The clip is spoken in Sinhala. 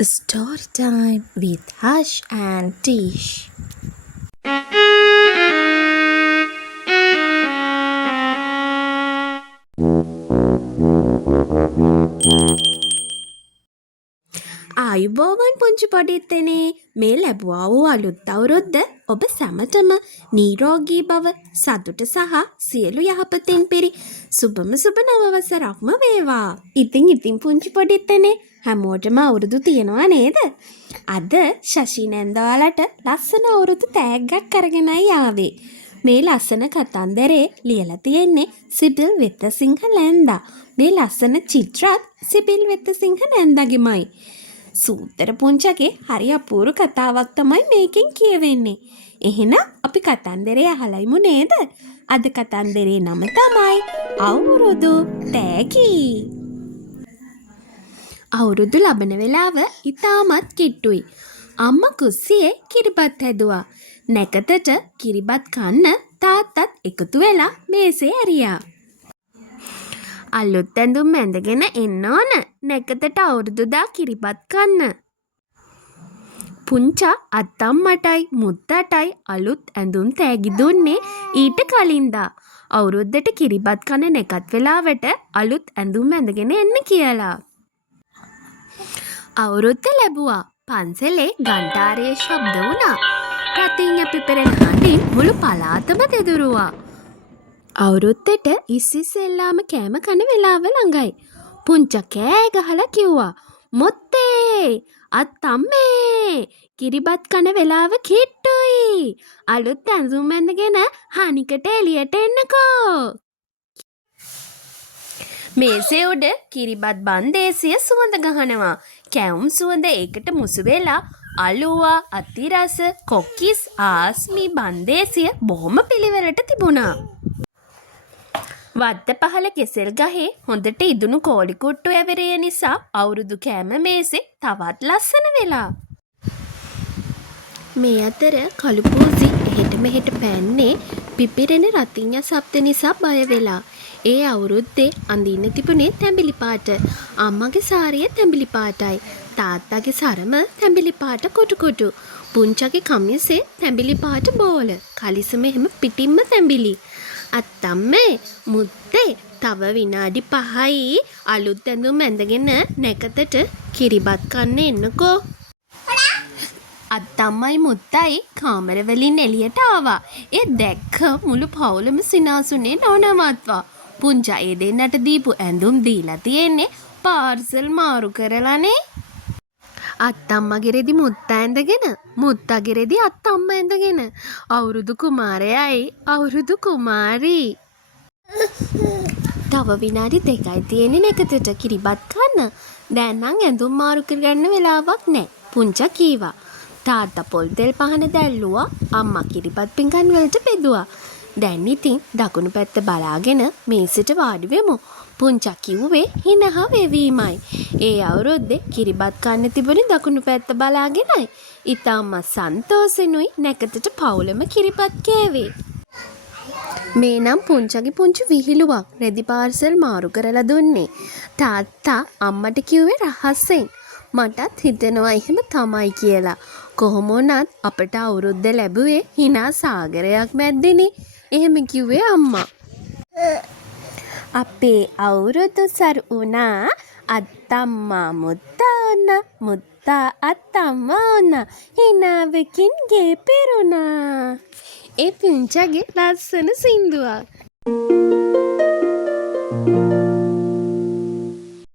Story time with Hush and Tish. ආයුබෝවන් පුංචි පොඩිත්තනේ මේ ලැබුවා වූ අලුත් අවුරුද්ද ඔබ සැමටම නිරෝගී බව සතුට සහ සියලු යහපතින් පිරි සුබම සුබ නව වසරක්ම වේවා. ඉතින් පුංචි පොඩිත්තනේ හැමෝටම අවුරුදු තියෙනවා නේද? අද ශෂි නැන්දාලට ලස්සන අවුරුදු තෑග්ගක් අරගෙනයි ආවේ. මේ ලස්සන කතන්දරේ ලියලා තියෙන්නේ සිබිල් වෙත්තසිංහ නැන්දා. මේ ලස්සන චිත්‍රත් සිබිල් වෙත්තසිංහ නැන්දාගෙමයි. සූතර පුංචගේ හරි අපූරු කතාවක් තමයි මේකෙන් කියවෙන්නේ. එහෙනම් අපි කතන්දරේ අහලයිමු නේද? අද කතන්දරේ නම තමයි අවුරුදු තෑගි. අවුරුදු ලබන වෙලාව ඉතාමත් කිට්ටුයි. අම්මා කුස්සියේ කිරිබත් හැදුවා. නැකතට කිරිබත් කන්න තාත්තත් එකතු වෙලා මේසේ ඇරියා. අලුත් ඇඳුම් ඇඳගෙන එන්න ඕන නැකතට අවුරුදුදා කිරිබත් කන්න. පුංචා අත්තම්මටයි මුත්තටයි අලුත් ඇඳුම් තෑගි දුන්නේ ඊට කලින්දා. අවුරුද්දට කිරිබත් කන නැකත් වෙලාවට අලුත් ඇඳුම් ඇඳගෙන එන්න කියලා. අවුරුද්ද ලැබුවා. පන්සලේ ගන්ටාරයේ ශබ්ද වුණා. රතිඤ්ඤ පිපෙරෙන හඬින් මුළු පළාතම දෙදුරුවා. අවුරුද්දට ඉස්සෙල්ලාම කෑම කන වෙලාව ළඟයි. පුංචා කෑ ගහලා කිව්වා, "මොත්තේ! අත්තම්මේ! කිරිබත් කන වෙලාව කිට්ටුයි. අලුත් ඇඳුම් ඇඳගෙන හනිකට එළියට එන්නකෝ." මේසේ උඩ කිරිබත් බන්දේසිය සුවඳ ගහනවා. කැවුම් සුවඳ ඒකට මුසු වෙලා අලුවා, අතිරස, කොකිස්, ආස්මි බන්දේසිය බොහොම පිළිවෙලට තිබුණා. වත්ත පහළ කෙසෙල් ගහේ හොඳට ඉදුණු කෝලි කුට්ටු ඇවරය නිසා අවුරුදු කෑම මේසේ තවත් ලස්සන වෙලා. මේ අතර කළු පූසි එහෙට මෙහෙට පැන්නේ පිපිරෙන රතිඤ්ඤ ශබ්ද නිසා බය වෙලා. ඒ අවුරුද්දේ අඳින්න තිබුණේ තැඹිලි පාට. අම්මගේ සාරිය තැඹිලි පාටයි. තාත්තගේ සරම තැඹිලි පාට කොටු කොටු. පුංචගේ කමිසේ තැඹිලි පාට බෝල. කලිසම එහෙම පිටින්ම තැඹිලි. අත්තම්මේ මුත්තේ තව විනාඩි 5යි අලුත් ඇඳුම් ඇඳගෙන නැකතට කිරිබත් කන්න එන්නකෝ. අත්තම්මයි මුත්තයි කාමර වලින් එළියට ආවා. ඒ දැක්ක මුළු පවුලම සිනාසුනේ නොනවත්වා. පුංචා ඒ දෙන්නට දීපු ඇඳුම් දීලා තියෙන්නේ පාර්සල් මාරු කරලානේ. අත්තම්මගේ රෙදි මුත්තා ඇඳගෙන මුත්තගේ රෙදි අත්තම්මා ඇඳගෙන අවුරුදු කුමාරයයි අවුරුදු කුමාරී. තව විනාඩි 2යි තියෙන්නේ නැකතට කිරිබත් කන්න. දැන් නම් ඇඳුම් මාරු කරගන්න වෙලාවක් නැහැ. පුංචා කීවා. තාත්තා පොල් තෙල් පහන දැල්ලුවා. අම්මා කිරිබත් පිඟන් වලට බෙදුවා. දැන් ඉතින් දකුණු පැත්ත බලාගෙන මේසෙට වාඩි වෙමු. පුංචා කිව්වේ හිනහ වෙවීමයි. ඒ අවුරුද්දේ කිරිබත් කන්න තිබුණේ දකුණු පැත්ත බලාගෙනයි. ඉතාම සන්තෝෂෙනුයි නැකතට පවුලම කිරිබත් කෑවේ. මේ නම් පුංචගේ පුංචි විහිළුවක් රෙදි පාර්සල් මාරු කරලා දුන්නේ. තාත්තා අම්මට කිව්වේ රහසෙන්. මටත් හිතෙනවා එහෙම තමයි කියලා. කොහොම වුණත් අපට අවුරුද්ද ලැබුවේ හිනා සාගරයක් මැද්දේනේ. එහෙම කිව්වේ අම්මා. අපේ අවුරුදු සරු වුණා. අත්තම්මා මුත්තා වුණා. මුත්තා අත්තම්මා වුණා. හිනාවකින් ගේ පිරුණා. ඒ පුංචගේ ලස්සන සින්දුවක්.